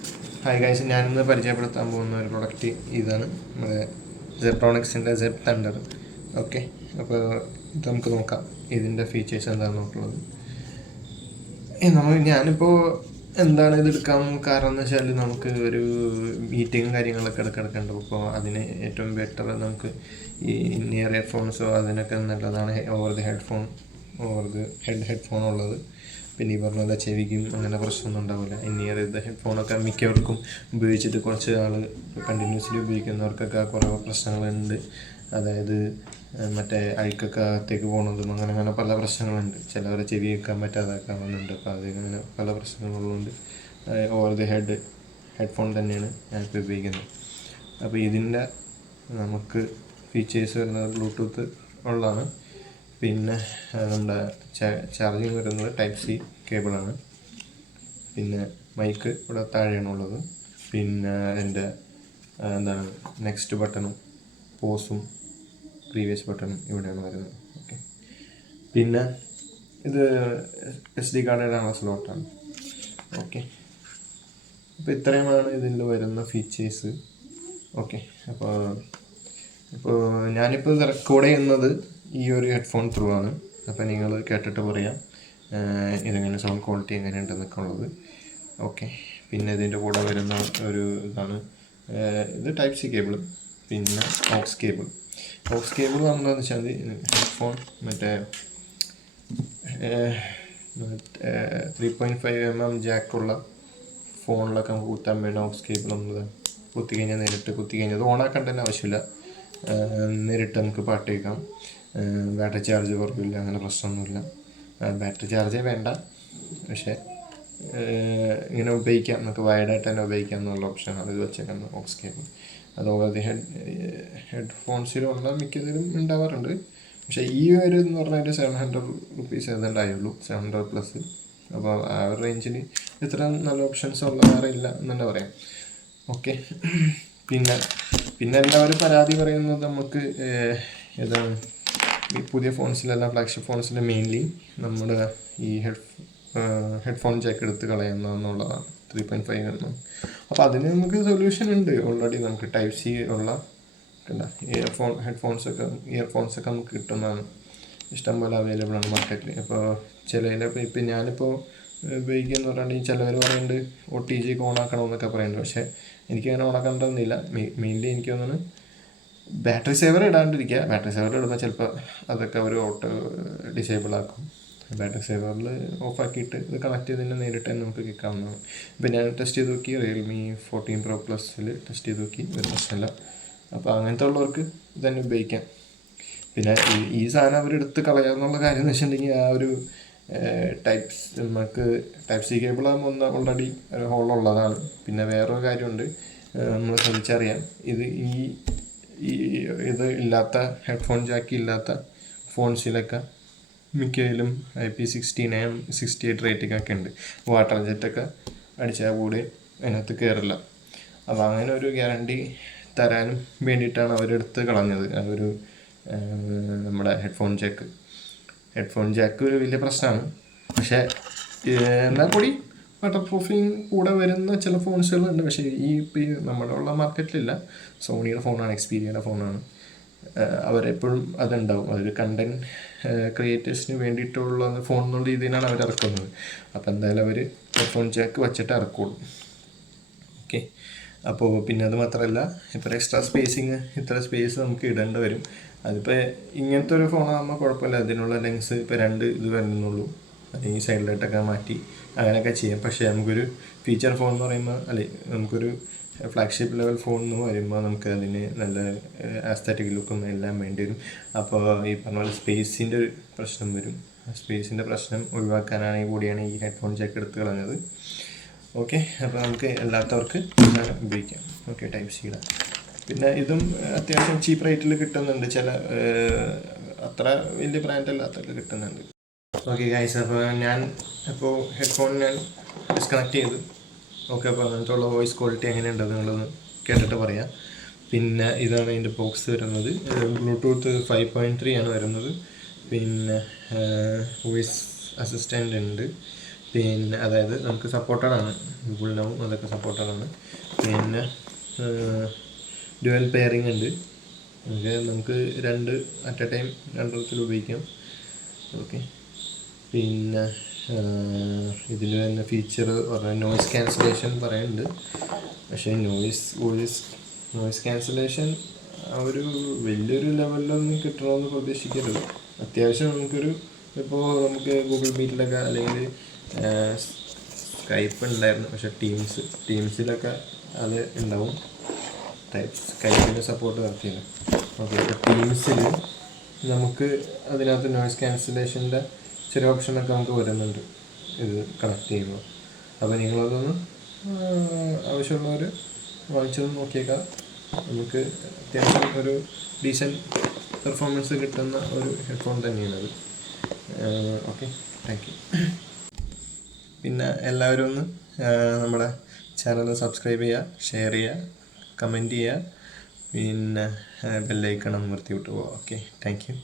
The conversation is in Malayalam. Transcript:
ഹായ് ഗൈസ്, ഞാനിന്ന് പരിചയപ്പെടുത്താൻ പോകുന്ന ഒരു പ്രൊഡക്റ്റ് ഇതാണ്, നമ്മുടെ സെപ്ട്രോണിക്സിൻ്റെ സെഡ് തണ്ടർ. ഓക്കെ, അപ്പോൾ ഇത് നമുക്ക് നോക്കാം ഇതിൻ്റെ ഫീച്ചേഴ്സ് എന്താണെന്നുള്ളത്. ഞാനിപ്പോൾ എന്താണ് ഇത് എടുക്കാൻ കാരണം എന്ന് വെച്ചാൽ, നമുക്ക് ഒരു മീറ്റിങ്ങും കാര്യങ്ങളൊക്കെ എടുക്കേണ്ടത്. അപ്പോൾ അതിന് ഏറ്റവും ബെറ്റർ നമുക്ക് ഈ നിയർ ഹെഡ്ഫോൺസോ അതിനൊക്കെ നല്ലതാണ് ഓവർ ദി ഹെഡ്ഫോൺ ഉള്ളത്. പിന്നെ ഈ പറഞ്ഞ പോലെ ചെവിക്കും അങ്ങനെ പ്രശ്നമൊന്നും ഉണ്ടാവില്ല. നിയർ ദ ഹെഡ്ഫോണൊക്കെ മിക്കവർക്കും ഉപയോഗിച്ചിട്ട് കുറച്ച് നാൾ കണ്ടിന്യൂസ്ലി ഉപയോഗിക്കുന്നവർക്കൊക്കെ കുറേ പ്രശ്നങ്ങളുണ്ട്. അതായത് മറ്റേ അഴുക്കൊക്കെ അകത്തേക്ക് പോകുന്നതും അങ്ങനെ പല പ്രശ്നങ്ങളുണ്ട്. ചിലവരെ ചെവി കേൾക്കാൻ പറ്റാതൊക്കെ ആവുന്നുണ്ട്. അപ്പോൾ അതിങ്ങനെ പല പ്രശ്നങ്ങളുള്ളതുകൊണ്ട് ഓവർ ദി ഹെഡ്ഫോൺ തന്നെയാണ് ഞാനിപ്പോൾ ഉപയോഗിക്കുന്നത്. അപ്പോൾ ഇതിൻ്റെ നമുക്ക് ഫീച്ചേഴ്സ് വരുന്നത് ബ്ലൂടൂത്ത് ഉള്ളതാണ്. പിന്നെ നമ്മുടെ ചാർജിങ് വരുന്നത് ടൈപ്പ് സി കേബിളാണ്. പിന്നെ മൈക്ക് ഇവിടെ താഴെയാണുള്ളത്. പിന്നെ എൻ്റെ നെക്സ്റ്റ് ബട്ടണും പോസും പ്രീവിയസ് ബട്ടണും ഇവിടെയാണ് വരുന്നത്. ഓക്കെ, പിന്നെ ഇത് SD കാർഡ് ഇടാനുള്ള സ്ലോട്ടാണ്. ഓക്കെ, അപ്പോൾ ഇത്രയുമാണ് ഇതിൽ വരുന്ന ഫീച്ചേഴ്സ്. ഓക്കെ, അപ്പോൾ ഞാനിപ്പോൾ ഇത് റെക്കോർഡ് ചെയ്യുന്നത് ഈ ഒരു ഹെഡ്ഫോൺ ത്രൂ ആണ്. അപ്പോൾ നിങ്ങൾ കേട്ടിട്ട് പറയാം ഇതെങ്ങനെ സൗണ്ട് ക്വാളിറ്റി എങ്ങനെയുണ്ടെന്നൊക്കെ ഉള്ളത്. ഓക്കെ, പിന്നെ ഇതിൻ്റെ കൂടെ വരുന്ന ഒരു ഇതാണ്, ഇത് ടൈപ്പ് സി കേബിൾ. പിന്നെ ഓക്സ് കേബിൾ എന്താണെന്ന് വെച്ചാൽ ഹെഡ്ഫോൺ മറ്റേ 3.5mm ജാക്കുള്ള ഫോണിലൊക്കെ നമുക്ക് കുത്താൻ വേണ്ടി ഓക്സ് കേബിൾ നമ്മൾ നേരിട്ട് കുത്തിക്കഴിഞ്ഞാൽ അത് ഓണാക്കേണ്ട തന്നെ ആവശ്യമില്ല. നേരിട്ട് നമുക്ക് പാട്ട് കേൾക്കാം. ബാറ്ററി ചാർജ് കുറവില്ല, അങ്ങനെ പ്രശ്നമൊന്നുമില്ല. ബാറ്ററി ചാർജേ വേണ്ട, പക്ഷേ ഇങ്ങനെ ഉപയോഗിക്കാം, നമുക്ക് വൈഡായിട്ട് തന്നെ ഉപയോഗിക്കാം എന്നുള്ള ഓപ്ഷനാണ് ഇത് വെച്ചേക്കുന്നത് ഓക്സ് കേബിൾ. അതുപോലെ ഹെഡ്ഫോൺസിലുള്ള മിക്കതിലും ഉണ്ടാവാറുണ്ട്. പക്ഷേ ഈ ഒരു എന്ന് പറഞ്ഞാൽ ഒരു 700 റുപ്പീസ് ഏതാണ്ടായുള്ളൂ, 700+. അപ്പോൾ ആ ഒരു റേഞ്ചിൽ ഇത്ര നല്ല ഓപ്ഷൻസ് ഉള്ള വേറെ ഇല്ല എന്ന് തന്നെ പറയാം. ഓക്കെ, പിന്നെ എല്ലാവരും പരാതി പറയുന്നത് നമുക്ക് ഏതാണ് ഈ പുതിയ ഫോൺസിലെല്ലാം ഫ്ലാഗ്ഷിപ്പ് ഫോൺസിൽ മെയിൻലി നമ്മുടെ ഈ ഹെഡ്ഫോൺ ജാക്ക് എടുത്ത് കളയുന്നതെന്നുള്ളതാണ് 3.5mm. അപ്പോൾ അതിന് നമുക്ക് സൊല്യൂഷൻ ഉണ്ട് ഓൾറെഡി. നമുക്ക് ടൈപ്പ് സി ഉള്ള ഇയർഫോൺസൊക്കെ നമുക്ക് കിട്ടുന്നതാണ്, ഇഷ്ടംപോലെ അവൈലബിൾ ആണ് മാർക്കറ്റിൽ. അപ്പോൾ ഇപ്പം ഞാനിപ്പോൾ ഉപയോഗിക്കുകയെന്ന് പറഞ്ഞിട്ടുണ്ടെങ്കിൽ ചിലവർ പറയുന്നുണ്ട് OTG ഓണാക്കണമെന്നൊക്കെ പറയുന്നുണ്ട്. പക്ഷേ എനിക്കങ്ങനെ ഓണാക്കേണ്ടതൊന്നുമില്ല. മെയിൻലി എനിക്ക് തോന്നുന്നു ബാറ്ററി സേവർ ഇടാണ്ടിരിക്കുക. ബാറ്ററി സേവർ ഇടുമ്പോൾ ചിലപ്പോൾ അതൊക്കെ അവർ ഓട്ടോ ഡിസേബിൾ ആക്കും. ബാറ്ററി സേവറിൽ ഓഫാക്കിയിട്ട് ഇത് കണക്ട് ചെയ്തതിന് നേരിട്ട് തന്നെ നമുക്ക് കേൾക്കാവുന്നതാണ്. ഇപ്പം ഞാൻ ടെസ്റ്റ് ചെയ്ത് നോക്കി, Realme 14 Pro Plusൽ ടെസ്റ്റ് ചെയ്ത് നോക്കി, ഒരു പ്രശ്നമില്ല. അപ്പോൾ അങ്ങനത്തെ ഉള്ളവർക്ക് ഇതന്നെ ഉപയോഗിക്കാം. പിന്നെ ഈ സാധനം അവരെടുത്ത് കളയാമെന്നുള്ള കാര്യം എന്ന് വെച്ചിട്ടുണ്ടെങ്കിൽ ആ ഒരു നമുക്ക് ടൈപ്പ് സി കേബിളാകുമ്പോൾ ഒന്ന് ഓൾറെഡി ഒരു ഹോളുള്ളതാണ്. പിന്നെ വേറൊരു കാര്യമുണ്ട്, നമ്മൾ ശ്രദ്ധിച്ചറിയാം, ഇത് ഇല്ലാത്ത ഹെഡ്ഫോൺ ജാക്ക് ഇല്ലാത്ത ഫോൺസിലൊക്കെ മിക്കതിലും IP69 68 റേറ്റിംഗൊക്കെ ഉണ്ട്. വാട്ടർ ജെറ്റൊക്കെ അടിച്ചാൽ കൂടി അതിനകത്ത് കയറില്ല. അപ്പോൾ അങ്ങനെ ഒരു ഗ്യാരണ്ടി തരാനും വേണ്ടിയിട്ടാണ് അവരെടുത്ത് കളഞ്ഞത് ആ ഒരു നമ്മുടെ ഹെഡ്ഫോൺ ജാക്ക് ഒരു വലിയ പ്രശ്നമാണ്. പക്ഷേ എന്നാൽ കൂടി വാട്ടർ പ്രൂഫിങ് കൂടെ വരുന്ന ചില ഫോൺസുകളുണ്ട്. പക്ഷേ ഇപ്പോൾ നമ്മുടെ ഉള്ള മാർക്കറ്റിലില്ല. സോണിയുടെ ഫോണാണ്, എക്സ്പീരിയയുടെ ഫോണാണ്. അവരെപ്പോഴും അതുണ്ടാവും. അതൊരു കണ്ടൻറ് ക്രിയേറ്റേഴ്സിന് വേണ്ടിയിട്ടുള്ള ഫോൺ എന്നുള്ള രീതിയിലാണ് അവർ ഇറക്കുന്നത്. അപ്പോൾ എന്തായാലും അവർ ഹെഡ്ഫോൺ ജാക്ക് വെച്ചിട്ട് ഇറക്കുള്ളൂ. ഓക്കെ, അപ്പോൾ പിന്നെ അത് മാത്രമല്ല, ഇപ്പോൾ എക്സ്ട്രാ ഇത്ര സ്പേസ് നമുക്ക് ഇടേണ്ടി വരും. അതിപ്പോൾ ഇങ്ങനത്തെ ഒരു ഫോണാകുമ്പോൾ കുഴപ്പമില്ല, അതിനുള്ള ലെങ്സ് ഇപ്പോൾ 2 ഇത് വരുന്നുള്ളൂ. അല്ലെങ്കിൽ സൈഡിലായിട്ടൊക്കെ മാറ്റി അങ്ങനെയൊക്കെ ചെയ്യാം. പക്ഷേ നമുക്കൊരു ഫീച്ചർ ഫോൺ എന്ന് പറയുമ്പോൾ നമുക്കൊരു ഫ്ലാഗ്ഷിപ്പ് ലെവൽ ഫോൺ എന്ന് പറയുമ്പോൾ നമുക്ക് അതിന് നല്ല ആസ്തറ്റിക് ലുക്കും എല്ലാം വേണ്ടി വരും. അപ്പോൾ ഈ പറഞ്ഞ പോലെ സ്പേസിൻ്റെ ഒരു പ്രശ്നം വരും. സ്പേസിൻ്റെ പ്രശ്നം ഒഴിവാക്കാനാണെങ്കിൽ കൂടിയാണ് ഈ ഹെഡ്ഫോൺ ജാക്ക് എടുത്ത് കളഞ്ഞത്. ഓക്കെ, അപ്പോൾ നമുക്ക് എല്ലാത്തവർക്ക് ഉപയോഗിക്കാം. ഓക്കെ, ടൈപ്പ് സിയുടെ. പിന്നെ ഇതും അത്യാവശ്യം ചീപ്പ് റേറ്റിൽ കിട്ടുന്നുണ്ട്. ചില അത്ര വലിയ ബ്രാൻഡ് അല്ലാത്തൊക്കെ കിട്ടുന്നുണ്ട്. ഓക്കെ ഗൈസ്, അപ്പോൾ ഹെഡ്ഫോൺ ഡിസ്കണക്ട് ചെയ്തു. ഓക്കെ, അപ്പോൾ അങ്ങനത്തെ ഉള്ള വോയിസ് ക്വാളിറ്റി എങ്ങനെയുണ്ടെന്ന് നിങ്ങളൊന്ന് കേട്ടിട്ട് പറയാം. പിന്നെ ഇതാണ് അതിൻ്റെ ബോക്സ് വരുന്നത്. ബ്ലൂടൂത്ത് 5.3 ആണ് വരുന്നത്. പിന്നെ വോയിസ് അസിസ്റ്റൻ്റ് ഉണ്ട്. പിന്നെ അതായത് നമുക്ക് സപ്പോർട്ടഡാണ്, ഗൂഗിൾ നൗ അതൊക്കെ സപ്പോർട്ടഡാണ്. പിന്നെ ഡ്യുവൽ പെയറിംഗ് ഉണ്ട്, നമുക്ക് രണ്ട് അറ്റ് എ ടൈം രണ്ടെണ്ണത്തിൽ ഉപയോഗിക്കാം. ഓക്കെ. പിന്നെ ഇതിൽ തന്നെ ഫീച്ചർ പറഞ്ഞാൽ നോയിസ് ക്യാൻസലേഷൻ പറയുന്നുണ്ട്. പക്ഷേ നോയിസ് ക്യാൻസലേഷൻ ആ ഒരു വലിയൊരു ലെവലിലൊന്നും കിട്ടണമെന്ന് പ്രതീക്ഷിക്കരുത്. അത്യാവശ്യം ഇപ്പോൾ നമുക്ക് ഗൂഗിൾ മീറ്റിലൊക്കെ അല്ലെങ്കിൽ സ്കൈപ്പ് ഉണ്ടായിരുന്നു, പക്ഷേ ടീംസിലൊക്കെ അത് ഉണ്ടാവും. സ്കൈപ്പിൻ്റെ സപ്പോർട്ട് നടത്തിയില്ല. ഓക്കെ. ഇപ്പോൾ ടീംസിൽ നമുക്ക് അതിനകത്ത് നോയിസ് ക്യാൻസലേഷൻ്റെ ചെറിയ ഓപ്ഷനൊക്കെ നമുക്ക് വരുന്നുണ്ട് ഇത് കണക്ട് ചെയ്യുമ്പോൾ. അപ്പോൾ നിങ്ങളതൊന്ന് ആവശ്യമുള്ളവർ വാങ്ങിച്ചത് നോക്കിയേക്കാം. നമുക്ക് അത്യാവശ്യം ഒരു ഡീസൻറ്റ് പെർഫോമൻസ് കിട്ടുന്ന ഒരു ഹെഡ്ഫോൺ തന്നെയാണത്. Okay, thank you. പിന്നെ എല്ലാവരും ഒന്ന് നമ്മുടെ ചാനൽ സബ്സ്ക്രൈബ് ചെയ്യുക, ഷെയർ ചെയ്യുക, കമൻറ്റ് ചെയ്യുക, പിന്നെ ബെല്ലൈക്കൺ അമർത്തി വിട്ടു പോവുക. Okay, thank you.